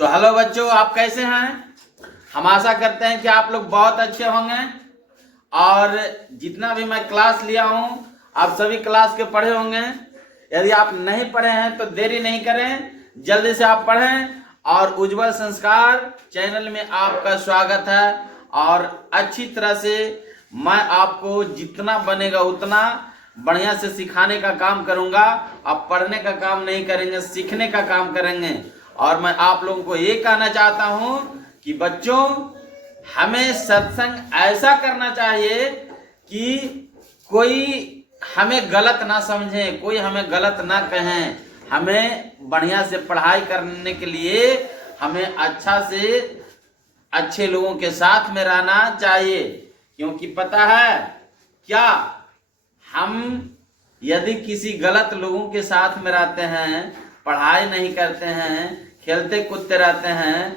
तो हेलो बच्चों, आप कैसे हैं। हम आशा करते हैं कि आप लोग बहुत अच्छे होंगे और जितना भी मैं क्लास लिया हूं आप सभी क्लास के पढ़े होंगे। यदि आप नहीं पढ़े हैं तो देरी नहीं करें, जल्दी से आप पढ़ें। और उज्जवल संस्कार चैनल में आपका स्वागत है और अच्छी तरह से मैं आपको जितना बनेगा उतना बढ़िया से सिखाने का काम करूंगा। आप पढ़ने का काम नहीं करेंगे, सीखने का काम करेंगे। और मैं आप लोगों को ये कहना चाहता हूं कि बच्चों, हमें सत्संग ऐसा करना चाहिए कि कोई हमें गलत ना समझे, कोई हमें गलत ना कहें। हमें बढ़िया से पढ़ाई करने के लिए हमें अच्छा से अच्छे लोगों के साथ में रहना चाहिए, क्योंकि पता है क्या, हम यदि किसी गलत लोगों के साथ में रहते हैं, पढ़ाई नहीं करते हैं, खेलते कूदते रहते हैं,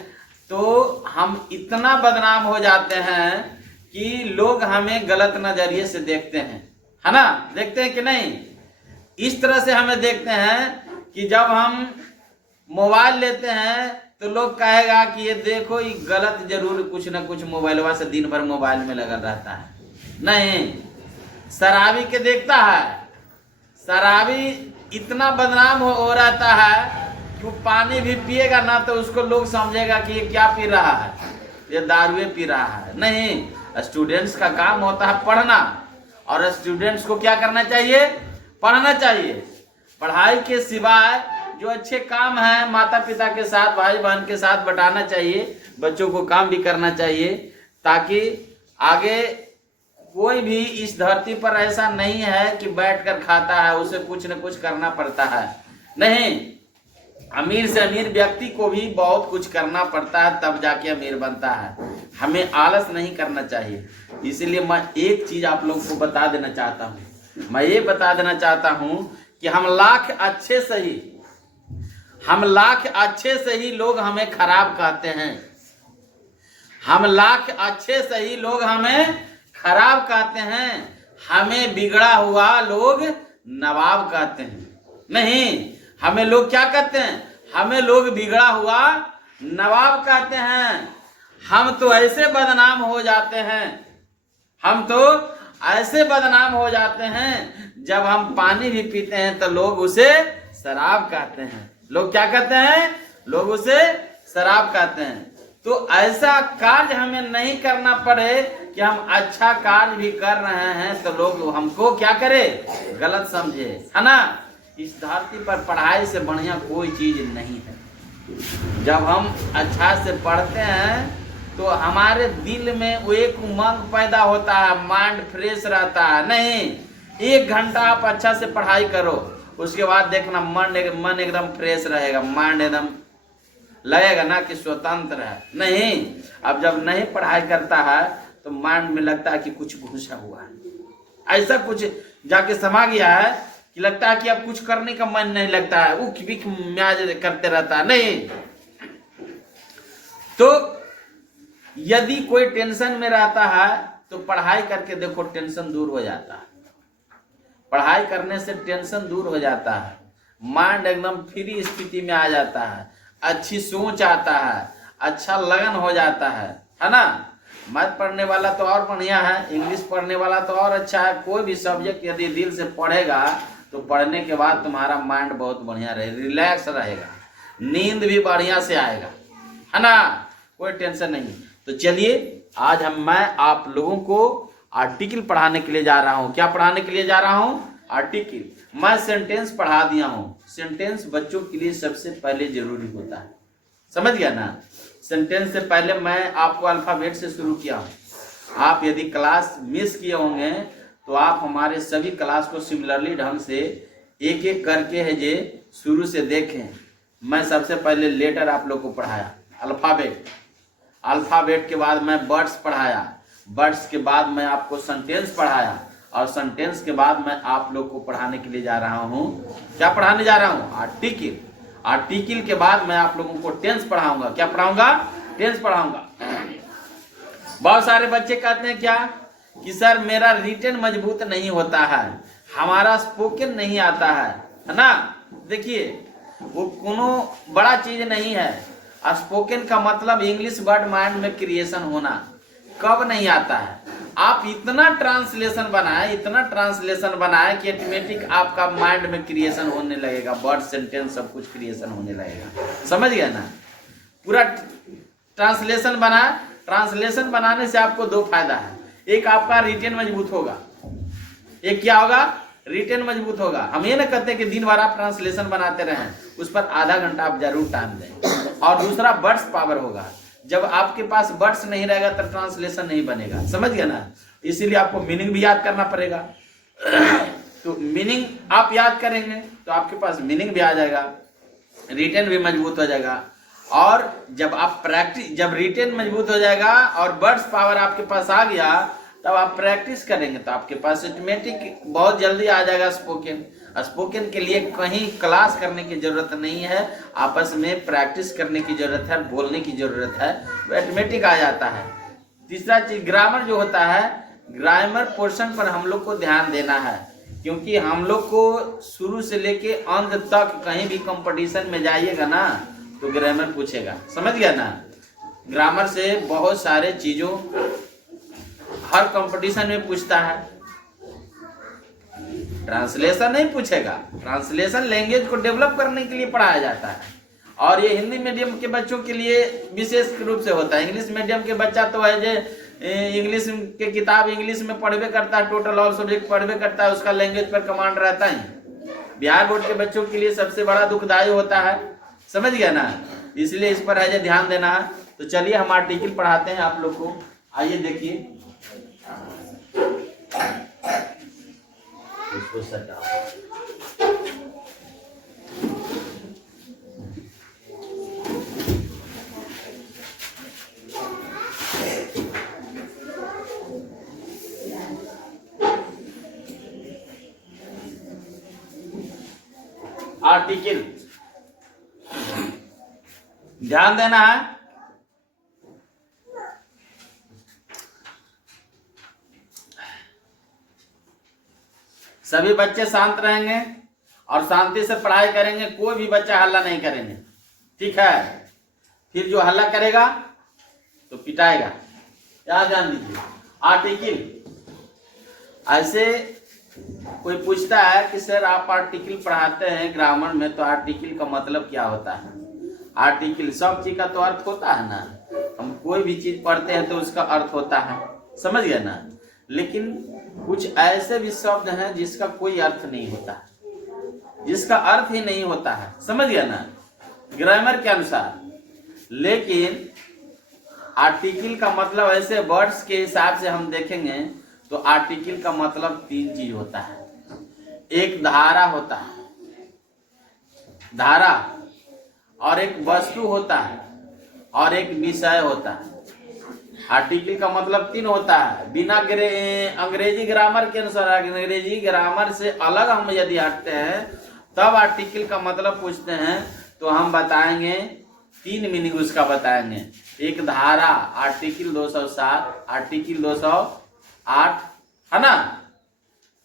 तो हम इतना बदनाम हो जाते हैं कि लोग हमें गलत नजरिए से देखते हैं, है ना। देखते हैं कि नहीं। इस तरह से हमें देखते हैं कि जब हम मोबाइल लेते हैं तो लोग कहेगा कि ये देखो, ये गलत जरूर कुछ ना कुछ मोबाइलवा से दिन भर मोबाइल में लगा रहता है। नहीं, शराबी के देखता है, शराबी इतना बदनाम हो रहता है कि वो पानी भी पिएगा ना तो उसको लोग समझेगा कि ये क्या पी रहा है, ये दारुए पी रहा है। नहीं, स्टूडेंट्स का काम होता है पढ़ना, और स्टूडेंट्स को क्या करना चाहिए, पढ़ना चाहिए। पढ़ाई के सिवाय जो अच्छे काम हैं माता पिता के साथ, भाई बहन के साथ बटाना चाहिए। बच्चों को काम भी करना चाहिए, ताकि आगे कोई भी इस धरती पर ऐसा नहीं है कि बैठकर खाता है, उसे कुछ न कुछ करना पड़ता है। नहीं, अमीर से अमीर व्यक्ति को भी बहुत कुछ करना पड़ता है, तब जाके अमीर बनता है। हमें आलस नहीं करना चाहिए। इसीलिए मैं एक चीज आप लोगों को बता देना चाहता हूं। मैं ये बता देना चाहता हूं कि हम लाख अच्छे से ही लोग हमें खराब कहते हैं। हम लाख अच्छे से ही लोग हमें खराब कहते हैं। हमें बिगड़ा हुआ लोग नवाब कहते हैं। नहीं, हमें लोग क्या कहते हैं, हमें लोग बिगड़ा हुआ नवाब कहते हैं। हम तो ऐसे बदनाम हो जाते हैं, हम तो ऐसे बदनाम हो जाते हैं, जब हम पानी भी पीते हैं तो लोग उसे शराब कहते हैं। लोग क्या कहते हैं, लोग उसे शराब कहते हैं। तो ऐसा कार्य हमें नहीं करना पड़े कि हम अच्छा कार्य भी कर रहे हैं तो लोग हमको क्या करे, गलत समझे, है ना। इस धरती पर पढ़ाई से बढ़िया कोई चीज नहीं है। जब हम अच्छा से पढ़ते हैं तो हमारे दिल में वो एक उमंग पैदा होता है, माइंड फ्रेश रहता है। नहीं, 1 घंटा आप अच्छा से पढ़ाई करो, उसके बाद देखना मन एकदम फ्रेश रहेगा, माइंड एकदम लगेगा ना कि स्वतंत्र है। नहीं, अब जब नहीं पढ़ाई करता है तो माइंड में लगता है कि कुछ घुसा हुआ है, ऐसा कुछ जाके समा गया है कि लगता है कि अब कुछ करने का मन नहीं लगता है, उख बिख म्याज करते रहता है। नहीं, तो यदि कोई टेंशन में रहता है तो पढ़ाई करके देखो, टेंशन दूर हो जाता है। पढ़ाई करने से टेंशन दूर हो जाता है, माइंड एकदम फ्री स्थिति में आ जाता है, अच्छी सोच आता है, अच्छा लगन हो जाता है ना। मैथ पढ़ने वाला तो और बढ़िया है, इंग्लिश पढ़ने वाला तो और अच्छा है। कोई भी सब्जेक्ट यदि दिल से पढ़ेगा तो पढ़ने के बाद तुम्हारा माइंड बहुत बढ़िया रहेगा, रिलैक्स रहेगा, नींद भी बढ़िया से आएगा, है ना, कोई टेंशन नहीं। तो चलिए, आज मैं आप लोगों को आर्टिकल पढ़ाने के लिए जा रहा हूं। क्या पढ़ाने के लिए जा रहा हूं, आर्टिकल। मैं सेंटेंस पढ़ा दिया हूं। सेंटेंस बच्चों के लिए सबसे पहले जरूरी होता है, समझ गया ना। सेंटेंस से पहले मैं आपको अल्फाबेट से शुरू किया हूं। आप यदि क्लास मिस किए होंगे तो आप हमारे सभी क्लास को सिमिलरली ढंग से एक एक करके है जे शुरू से देखें। मैं सबसे पहले लेटर आप लोग को पढ़ाया, अल्फाबेट। अल्फाबेट के बाद मैं वर्ड्स पढ़ाया, वर्ड्स के बाद मैं आपको सेंटेंस पढ़ाया, और सेंटेंस के बाद मैं आप लोग को पढ़ाने के लिए जा रहा हूं। क्या पढ़ाने जा रहा हूं, आर्टिकल। आर्टिकल के बाद मैं आप लोगों को टेंस पढ़ाऊंगा। क्या पढ़ाऊंगा, टेंस पढ़ाऊंगा। बहुत सारे बच्चे कहते हैं क्या कि सर मेरा रिटन मजबूत नहीं होता है, हमारा स्पोकन नहीं आता है ना। देखिए, वो कोनो बड़ा चीज नहीं है। स्पोकन का मतलब इंग्लिश वर्ड माइंड में क्रिएशन होना। कब नहीं आता है? आप इतना ट्रांसलेशन बनाए कि ऑटोमेटिक आपका माइंड में क्रिएशन होने लगेगा, वर्ड सेंटेंस सब कुछ क्रिएशन होने लगेगा। समझ गया ना? पूरा ट्रांसलेशन बनाने से आपको दो फायदा है। एक, आपका रिटेन मजबूत होगा। एक क्या होगा? रिटेन मजबूत होगा। हम ये ना कहते कि दिन भर आप ट्रांसलेशन बनाते रहें, उस पर आधा घंटा आप जरूर टाइम दें। और दूसरा, वर्ड्स पावर होगा। जब आपके पास वर्ड्स नहीं रहेगा तो ट्रांसलेशन नहीं बनेगा। समझ गया ना? इसीलिए आपको मीनिंग भी याद करना पड़ेगा। तो मीनिंग आप याद करेंगे तो आपके पास मीनिंग भी आ जाएगा, रिटेन भी मजबूत हो जाएगा। और जब रिटेन मजबूत हो जाएगा और वर्ड्स पावर आपके पास आ गया, तब आप प्रैक्टिस करेंगे तो आपके पास ऑटोमेटिक बहुत जल्दी आ जाएगा स्पोकन के लिए कहीं क्लास करने की जरूरत नहीं है, आपस में प्रैक्टिस करने की जरूरत है, बोलने की जरूरत है, वो ऑटोमेटिक आ जाता है। तीसरा चीज, ग्रामर जो होता है, ग्रामर पोर्शन पर हम लोग को ध्यान देना है, क्योंकि हम लोग को शुरू से लेके अंत तक कहीं भी कंपटीशन में जाइएगा ना तो ग्रामर पूछेगा। समझ गया ना? ग्रामर से बहुत सारे चीजों हर कंपटीशन में पूछता है। ट्रांसलेशन नहीं पूछेगा, ट्रांसलेशन लैंग्वेज को डेवलप करने के लिए पढ़ाया जाता है, और ये हिंदी मीडियम के बच्चों के लिए विशेष रूप से होता है। इंग्लिश मीडियम के बच्चा तो है जो इंग्लिश के किताब इंग्लिश में पढ़वे करता है, टोटल ऑल सब्जेक्ट पढ़वे करता है, उसका लैंग्वेज पर कमांड रहता है। बिहार बोर्ड के बच्चों के लिए सबसे बड़ा दुखदायी होता है। समझ गया ना? इसलिए इस पर है जो ध्यान देना है। तो चलिए हम आर्टिकल पढ़ाते हैं आप लोग को। आइए देखिए, इसको सटाओ। आर्टिकल ध्यान देना है। सभी बच्चे शांत रहेंगे और शांति से पढ़ाई करेंगे, कोई भी बच्चा हल्ला नहीं करेंगे, ठीक है? फिर जो हल्ला करेगा तो पिटाएगा, याद ध्यान दीजिए। आर्टिकल, ऐसे कोई पूछता है कि सर आप आर्टिकल पढ़ाते हैं ग्रामर में, तो आर्टिकल का मतलब क्या होता है? आर्टिकल, सब चीज का तो अर्थ होता है ना। हम कोई भी चीज पढ़ते हैं तो उसका अर्थ होता है। समझ गया ना? लेकिन कुछ ऐसे भी शब्द हैं जिसका कोई अर्थ नहीं होता, जिसका अर्थ ही नहीं होता है। समझ गया ना? ग्रामर के अनुसार। लेकिन आर्टिकल का मतलब, ऐसे वर्ड्स के हिसाब से हम देखेंगे तो आर्टिकल का मतलब तीन चीज होता है। एक धारा होता है, धारा, और एक वस्तु होता है, और एक विषय होता है। आर्टिकल का मतलब तीन होता है। बिना अंग्रेजी ग्रामर के अनुसार, अंग्रेजी ग्रामर से अलग हम यदि हटते हैं तब आर्टिकल का मतलब पूछते हैं, तो हम बताएंगे तीन मीनिंग उसका बताएंगे। एक धारा, आर्टिकल 207, आर्टिकल 208 है ना,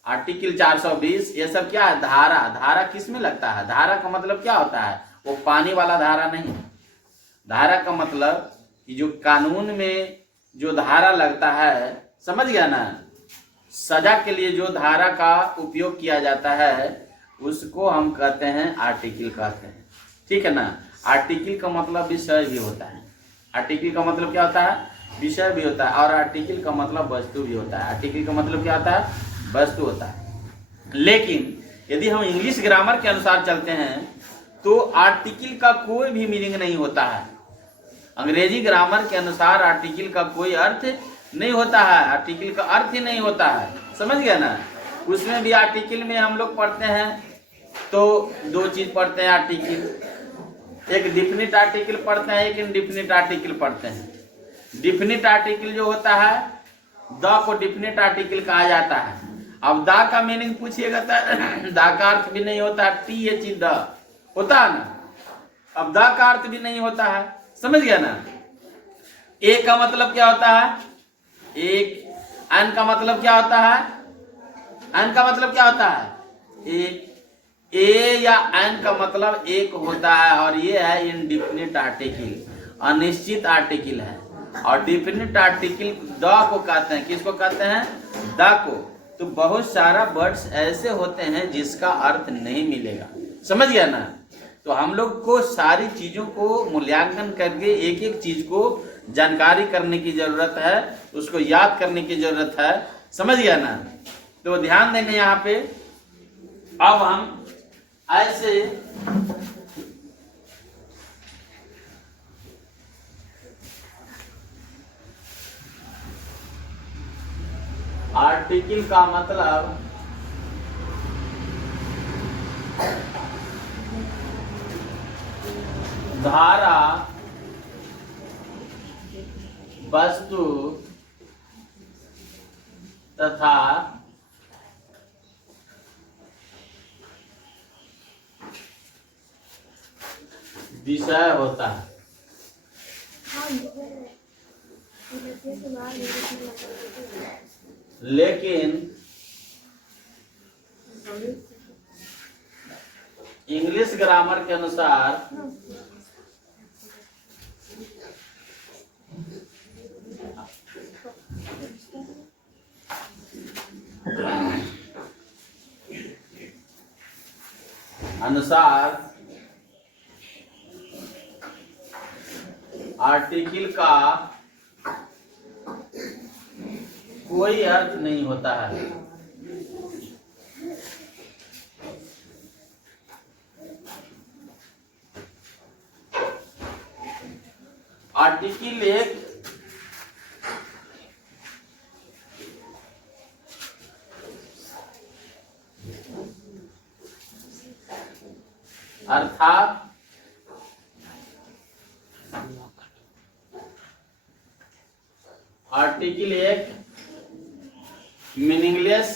आर्टिकल 420, ये सब क्या है? धारा। धारा किस में लगता है? धारा का मतलब क्या होता है? वो पानी वाला धारा नहीं। धारा का मतलब कि जो कानून में जो धारा लगता है, समझ गया ना? सजा के लिए जो धारा का उपयोग किया जाता है उसको हम कहते हैं आर्टिकल कहते हैं, ठीक है ना? आर्टिकल का मतलब विषय भी होता है। आर्टिकल का मतलब क्या होता है? विषय भी होता है। और आर्टिकल का मतलब वस्तु भी होता है। आर्टिकल का मतलब क्या होता है? वस्तु होता है। लेकिन यदि हम इंग्लिश ग्रामर के अनुसार चलते हैं तो आर्टिकल का कोई भी मीनिंग नहीं होता है। अंग्रेजी ग्रामर के अनुसार आर्टिकल का कोई अर्थ नहीं होता है, आर्टिकल का अर्थ ही नहीं होता है। समझ गया ना? उसमें भी आर्टिकल में हम लोग पढ़ते हैं तो दो चीज पढ़ते हैं आर्टिकल। एक डिफिनिट आर्टिकल पढ़ते हैं, एक इनडिफिनिट आर्टिकल पढ़ते हैं। डिफिनिट आर्टिकल जो होता है, द को डिफिनिट आर्टिकल कहा जाता है। अब द का मीनिंग पूछिएगा तो द का अर्थ भी नहीं होता, टी द होता है ना। अब द का अर्थ भी नहीं होता है। समझ गया ना? एक का मतलब क्या होता है? एक। एन का मतलब क्या होता है? एन का मतलब क्या होता है? एक। ए या एन का मतलब एक होता है, और ये है इनडिफिनिट आर्टिकल, अनिश्चित आर्टिकल है। और डिफिनिट आर्टिकल द को कहते हैं, किसको कहते हैं? द को। तो बहुत सारा वर्ड्स ऐसे होते हैं जिसका अर्थ नहीं मिलेगा, समझ गया ना? तो हम लोग को सारी चीजों को मूल्यांकन करके एक एक चीज को जानकारी करने की जरूरत है, उसको याद करने की जरूरत है, समझ गया ना? तो ध्यान देंगे यहाँ पे। अब हम ऐसे आर्टिकल का मतलब धारा, वस्तु तथा विषय होता है। लेकिन इंग्लिश ग्रामर के अनुसार आर्टिकल का कोई अर्थ नहीं होता है। आर्टिकल एक अर्थात आर्टिकल एक मीनिंगलेस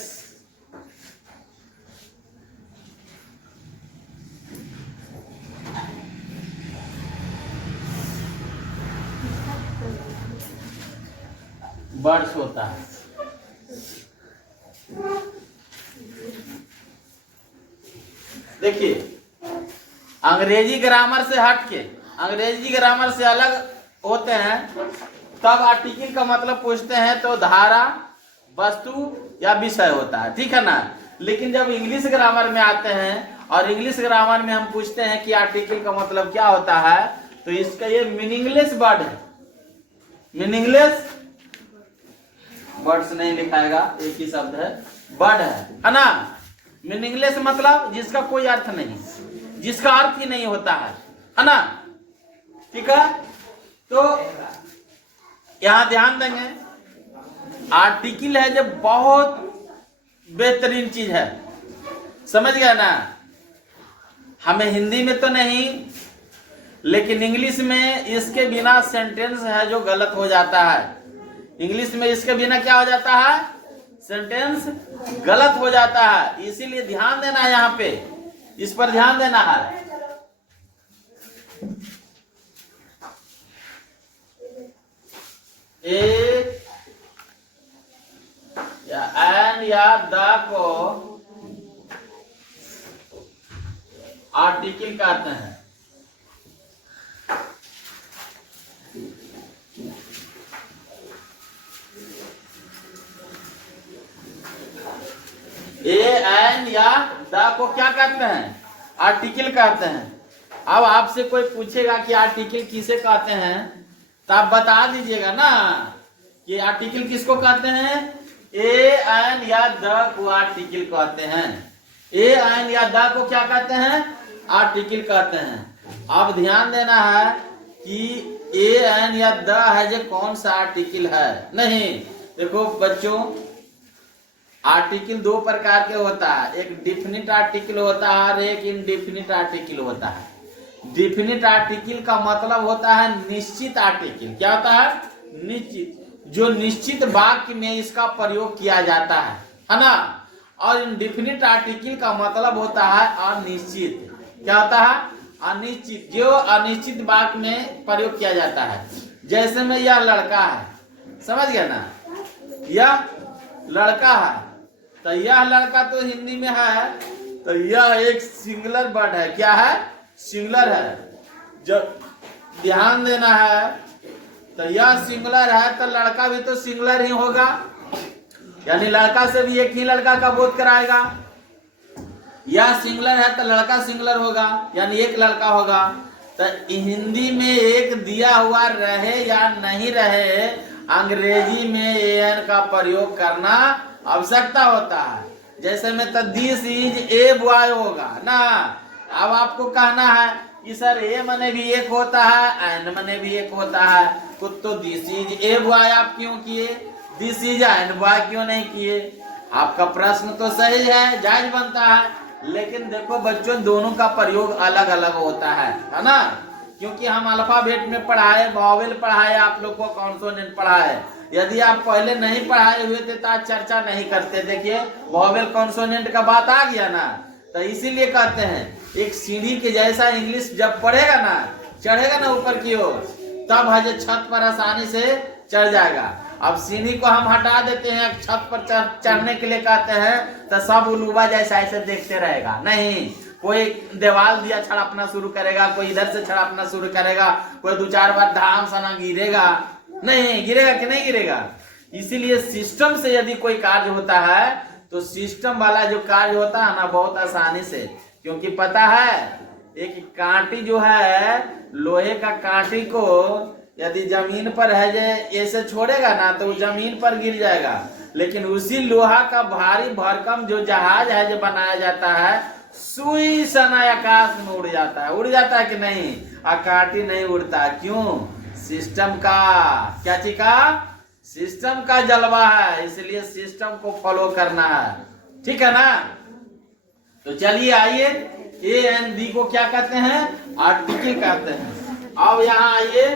वर्ड्स होता है। देखिए, अंग्रेजी ग्रामर से हटके, अंग्रेजी ग्रामर से अलग होते हैं, तब आर्टिकल का मतलब पूछते हैं तो धारा, वस्तु या विषय होता है, ठीक है ना? लेकिन जब इंग्लिश ग्रामर में आते हैं और इंग्लिश ग्रामर में हम पूछते हैं कि आर्टिकल का मतलब क्या होता है, तो इसका ये मीनिंगलेस वर्ड है। मीनिंगलेस वर्ड्स नहीं लिखाएगा, एक ही शब्द है, वर्ड है ना? मीनिंगलेस मतलब जिसका कोई अर्थ नहीं, जिसका अर्थ ही नहीं होता है ना? ठीक है, तो यहां ध्यान देंगे, आर्टिकल है जो बहुत बेहतरीन चीज है, समझ गया ना? हमें हिंदी में तो नहीं, लेकिन इंग्लिश में इसके बिना सेंटेंस है जो गलत हो जाता है। इंग्लिश में इसके बिना क्या हो जाता है? सेंटेंस गलत हो जाता है। इसीलिए ध्यान देना है, यहाँ पे इस पर ध्यान देना है। ए या एन या द को आर्टिकल कहते हैं। ए एन या द को क्या कहते हैं? आर्टिकल कहते हैं। अब आपसे कोई पूछेगा कि आर्टिकल किसे कहते हैं, तो आप बता दीजिएगा ना कि आर्टिकल किसको कहते हैं? ए एन या द को आर्टिकल कहते हैं। ए एन या द को क्या कहते हैं? आर्टिकल कहते हैं। अब ध्यान देना है कि ए एन या द है जो कौन सा आर्टिकल है। नहीं, देखो बच्चों, आर्टिकल दो प्रकार के होता है, एक डिफिनिट आर्टिकल होता है और एक इनडिफिनिट आर्टिकल होता है। डिफिनिट आर्टिकल का मतलब होता है निश्चित आर्टिकल। क्या होता है? निश्चित, जो निश्चित वाक्य में इसका प्रयोग किया जाता है ना? और इनडिफिनिट आर्टिकल का मतलब होता है अनिश्चित। क्या होता है? अनिश्चित, जो अनिश्चित वाक्य में प्रयोग किया जाता है। जैसे में यह लड़का है, समझ गया ना? यह लड़का है, तो यह लड़का तो हिंदी में है तो यह एक सिंगुलर वर्ड है। क्या है? सिंगुलर है। जब ध्यान देना है, तो यह सिंगुलर है तो लड़का भी तो सिंगुलर ही होगा, यानी लड़का से भी एक ही लड़का का बोध कराएगा। यह सिंगुलर है तो लड़का सिंगुलर होगा, यानी एक लड़का होगा। तो हिंदी में एक दिया हुआ रहे या नहीं रहे, अंग्रेजी में एन का प्रयोग करना आवश्यकता होता है। जैसे में तो दिस इज ए बॉय होगा ना। अब आपको कहना है कि सर ए मने भी एक होता है, एन मने भी एक होता है, तो दिस इज ए बॉय आप क्यों किए, दिस इज एन बॉय क्यों नहीं किए? आपका प्रश्न तो सही है, जायज बनता है, लेकिन देखो बच्चों, दोनों का प्रयोग अलग अलग होता है ना। क्योंकि हम अल्फाबेट में पढ़ाए, वॉवेल पढ़ाए, आप लोग को कॉन्सोनेंट पढ़ाए। यदि आप पहले नहीं पढ़ाए हुए थे तो आज चर्चा नहीं करते। देखिए वॉवेल कॉन्सोनेंट का बात आ गया ना, तो इसीलिए कहते हैं एक सीढ़ी के जैसा इंग्लिश जब पढ़ेगा ना, चढ़ेगा ना ऊपर की ओर, तब हजे छत पर आसानी से चढ़ जाएगा। अब सीढ़ी को हम हटा देते हैं, छत पर चढ़ने के लिए कहते हैं, तो सब उलूबा जैसा ऐसे देखते रहेगा। नहीं, कोई दीवार दिया छड़पना शुरू करेगा, कोई इधर से छड़पना शुरू करेगा, कोई 2-4 बार धाम सना गिरेगा। नहीं गिरेगा कि नहीं गिरेगा? इसीलिए सिस्टम से यदि कोई कार्य होता है तो सिस्टम वाला जो कार्य होता है ना, बहुत आसानी से, क्योंकि पता है एक कांटी जो है, लोहे का कांटी को यदि जमीन पर है जे ऐसे छोड़ेगा ना तो जमीन पर गिर जाएगा, लेकिन उसी लोहा का भारी भरकम जो जहाज है जो बनाया जाता है, सुई सना आकाश में उड़ जाता है। उड़ जाता है कि नहीं? कांटी नहीं उड़ता। क्यों? सिस्टम का, क्या चीज का? सिस्टम का जलवा है, इसलिए सिस्टम को फॉलो करना है। ठीक है ना? तो चलिए आइए, ए एंड बी को क्या कहते हैं? आर्टिकल कहते हैं। अब यहां आइए,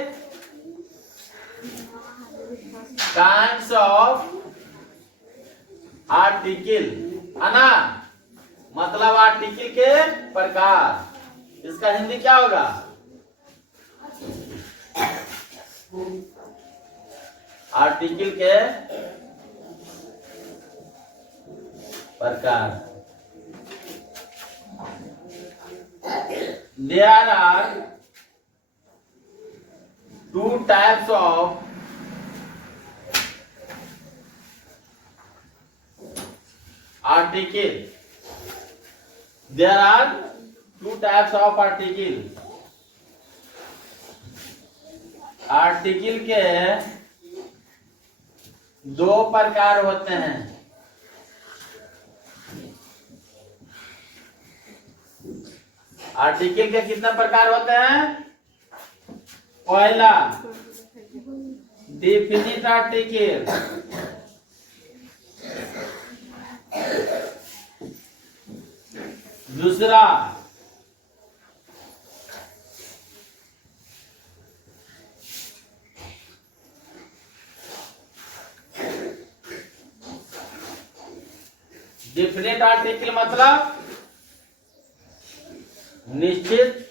काइंड्स ऑफ आर्टिकल, है ना, मतलब आर्टिकल के प्रकार। इसका हिंदी क्या होगा? आर्टिकल के प्रकार। There are 2 types of article. There are 2 types of article. Article के 2 प्रकार होते हैं। आर्टिकल के कितने प्रकार होते हैं? पहला डेफिनिट आर्टिकल, दूसरा डेफिनेट आर्टिकल मतलब निश्चित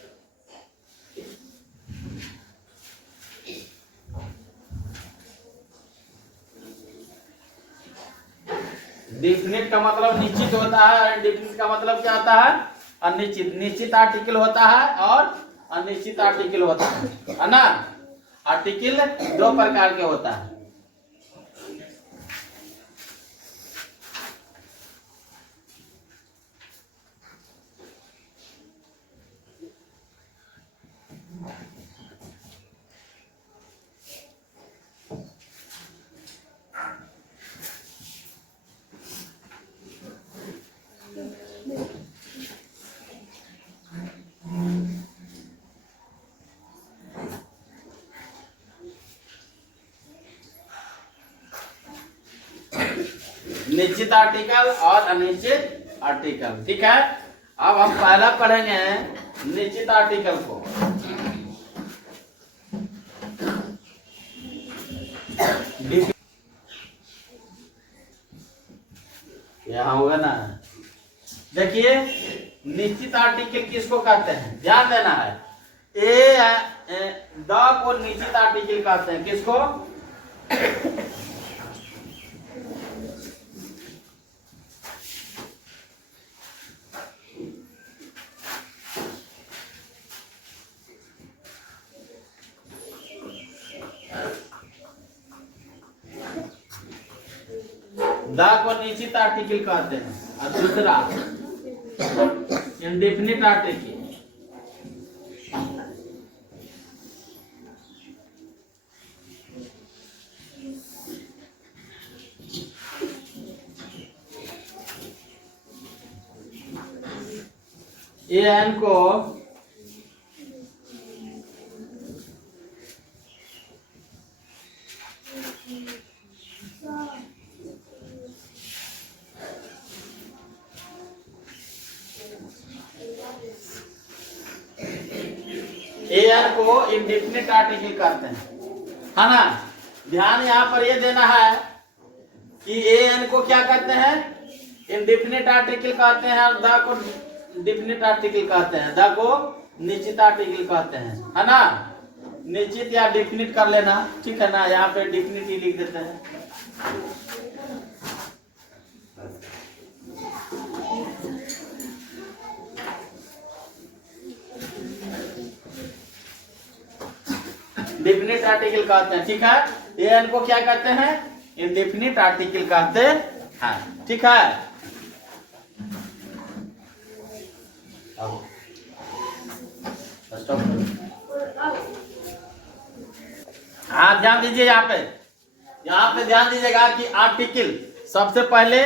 डेफिनेट का मतलब निश्चित होता है, डेफिनेट का मतलब क्या होता है? अनिश्चित। निश्चित आर्टिकल होता है और अनिश्चित आर्टिकल होता है ना। आर्टिकल 2 प्रकार के होता है। निश्चित आर्टिकल और अनिश्चित आर्टिकल। ठीक है, अब हम पहला पढ़ेंगे निश्चित आर्टिकल को। यहाँ होगा ना, देखिए निश्चित आर्टिकल किसको कहते हैं? ध्यान देना है, द को निश्चित आर्टिकल कहते हैं। किसको? द को निश्चित आर्टिकल कहते हैं और दूसरा इंडेफिनिट आर्टिकल। एन को इंडेफिनिट आर्टिकल कहते हैं, है ना। ध्यान यहाँ पर ये देना है कि एन को क्या कहते हैं, इंडेफिनिट आर्टिकल कहते हैं, और द को डिफिनिट आर्टिकल कहते हैं, द को निश्चित आर्टिकल कहते हैं, है ना। निश्चित या डिफिनिट कर लेना, ठीक है ना। यहाँ पे डिफिनिट ही लिख देते हैं। डिफिनिट आर्टिकल कहते हैं, ठीक है। एन को क्या कहते हैं, इंडेफिनिट आर्टिकल कहते हैं, ठीक है। हाँ, ध्यान दीजिए यहाँ पे ध्यान दीजिएगा कि आर्टिकल सबसे पहले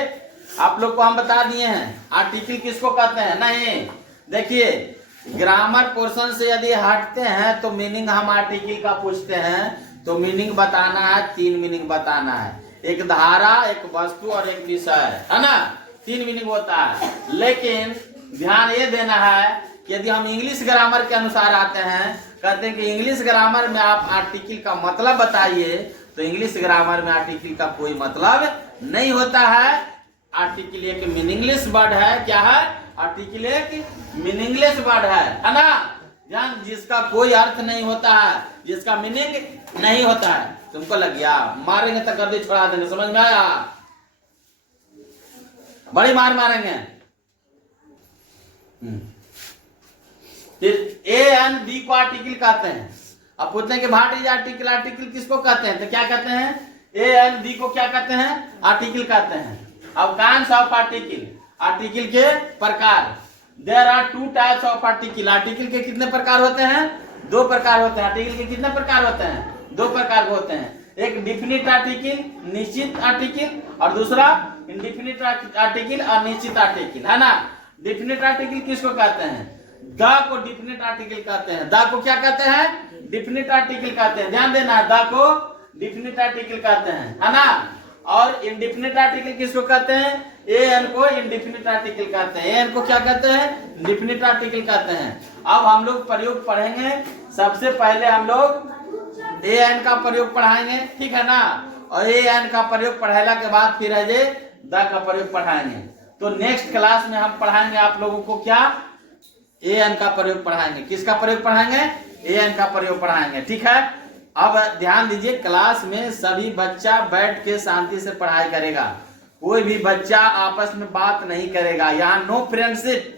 आप लोग को हम बता दिए हैं आर्टिकल किसको कहते हैं। नहीं, देखिए ग्रामर पोर्शन से यदि हटते हैं तो मीनिंग हम आर्टिकल का पूछते हैं, तो मीनिंग बताना है, 3 मीनिंग बताना है, एक धारा, एक वस्तु और एक विषय, है ना। 3 मीनिंग होता है। लेकिन ध्यान ये देना है कि यदि हम इंग्लिश ग्रामर के अनुसार आते हैं, कहते हैं कि इंग्लिश ग्रामर में आप आर्टिकल का मतलब बताइए, तो इंग्लिश ग्रामर में आर्टिकल का कोई मतलब नहीं होता है। आर्टिकल एक मीनिंगलेस वर्ड है। क्या है, आर्टिकल एक मीनिंगलेस वर्ड है ना। ध्यान, जिसका कोई अर्थ नहीं होता है, जिसका मीनिंग नहीं होता है। तुमको लग गया, मारेंगे तो गर्दी छोड़ा देंगे, समझ में आया, बड़ी मार मारेंगे। ए एन बी को आर्टिकल कहते हैं। अब पूछते हैं कि व्हाट इज आर्टिकल, आर्टिकल किसको कहते हैं, तो क्या कहते हैं, ए एन बी को क्या कहते हैं, आर्टिकल कहते हैं। अब काइंड्स ऑफ आर्टिकल, आर्टिकल के प्रकार। There are 2 types of article. Article के कितने प्रकार होते हैं, 2 प्रकार होते हैं। आर्टिकल के कितने प्रकार होते हैं, 2 प्रकार होते हैं। एक डिफिनिट आर्टिकल, निश्चित आर्टिकल, और दूसरा इंडेफिनिट आर्टिकल और निश्चित आर्टिकल, है ना। डिफिनिट आर्टिकल किसको कहते हैं, द को डिफिनिट आर्टिकल कहते हैं। द को क्या कहते हैं, डिफिनिट आर्टिकल कहते हैं। ध्यान देना, द को डिफिनिट आर्टिकल कहते हैं, है ना। और इंडेफिनिट आर्टिकल किसको कहते हैं, ए एन को इंडेफिनिट आर्टिकल कहते हैं। ए एन को क्या कहते हैं, डिफिनिट आर्टिकल कहते हैं। अब हम लोग प्रयोग पढ़ेंगे। सबसे पहले हम लोग ए एन का प्रयोग पढ़ाएंगे, ठीक है ना। और ए एन का प्रयोग पढ़ाने के बाद फिर है जे द का प्रयोग पढ़ाएंगे। तो नेक्स्ट क्लास में हम पढ़ाएंगे आप लोगों को क्या, ए एन का प्रयोग पढ़ाएंगे। किसका प्रयोग पढ़ाएंगे, ए एन का प्रयोग पढ़ाएंगे, ठीक है। अब ध्यान दीजिए, क्लास में सभी बच्चा बैठ के शांति से पढ़ाई करेगा। कोई भी बच्चा आपस में बात नहीं करेगा। यहाँ नो फ्रेंडशिप,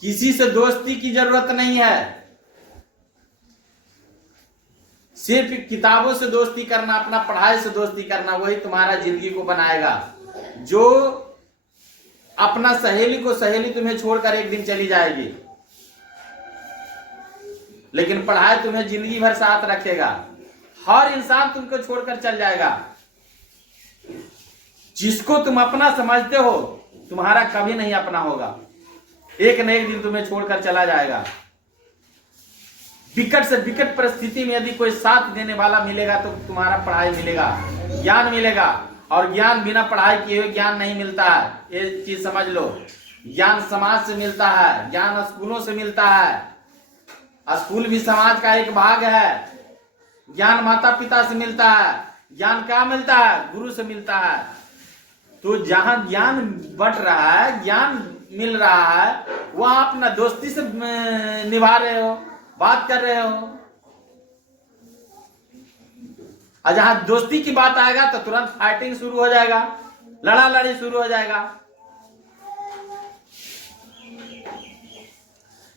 किसी से दोस्ती की जरूरत नहीं है। सिर्फ किताबों से दोस्ती करना, अपना पढ़ाई से दोस्ती करना, वही तुम्हारा जिंदगी को बनाएगा। जो अपना सहेली को, सहेली तुम्हें छोड़कर एक दिन चली जाएगी, लेकिन पढ़ाई तुम्हें जिंदगी भर साथ रखेगा। हर इंसान तुमको छोड़कर चल जाएगा। जिसको तुम अपना समझते हो, तुम्हारा कभी नहीं अपना होगा। एक न एक दिन तुम्हें छोड़कर चला जाएगा। विकट से विकट परिस्थिति में यदि कोई साथ देने वाला मिलेगा तो तुम्हारा पढ़ाई मिलेगा, ज्ञान मिलेगा। और ज्ञान बिना पढ़ाई किए हुए ज्ञान नहीं मिलता है, ये चीज समझ लो। ज्ञान समाज से मिलता है, ज्ञान स्कूलों से मिलता है। स्कूल भी समाज का एक भाग है। ज्ञान माता पिता से मिलता है। ज्ञान क्या मिलता है, गुरु से मिलता है। तो जहां ज्ञान बट रहा है, ज्ञान मिल रहा है, वहां अपना दोस्ती से निभा रहे हो, बात कर रहे हो। और जहां दोस्ती की बात आएगा तो तुरंत फाइटिंग शुरू हो जाएगा, लड़ा लड़ी शुरू हो जाएगा।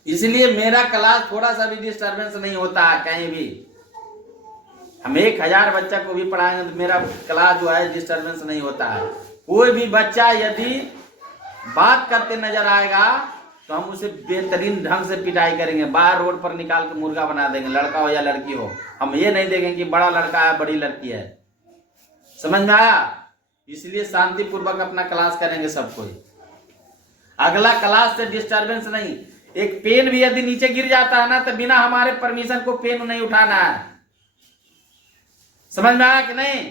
इसलिए मेरा क्लास थोड़ा सा भी डिस्टरबेंस नहीं होता है कहीं भी। हम 1000 बच्चा को भी पढ़ाएंगे तो मेरा क्लास जो है डिस्टर्बेंस नहीं होता है। कोई भी बच्चा यदि बात करते नजर आएगा तो हम उसे बेहतरीन ढंग से पिटाई करेंगे, बाहर रोड पर निकाल के मुर्गा बना देंगे, लड़का हो या लड़की हो। हम ये नहीं देखेंगे कि बड़ा लड़का है बड़ी लड़की है। समझ में आया? इसलिए शांति पूर्वक अपना क्लास करेंगे सब कोई। अगला क्लास से डिस्टर्बेंस नहीं। एक पेन भी यदि नीचे गिर जाता है ना तो बिना हमारे परमिशन को पेन नहीं उठाना है। समझ में आया कि नहीं?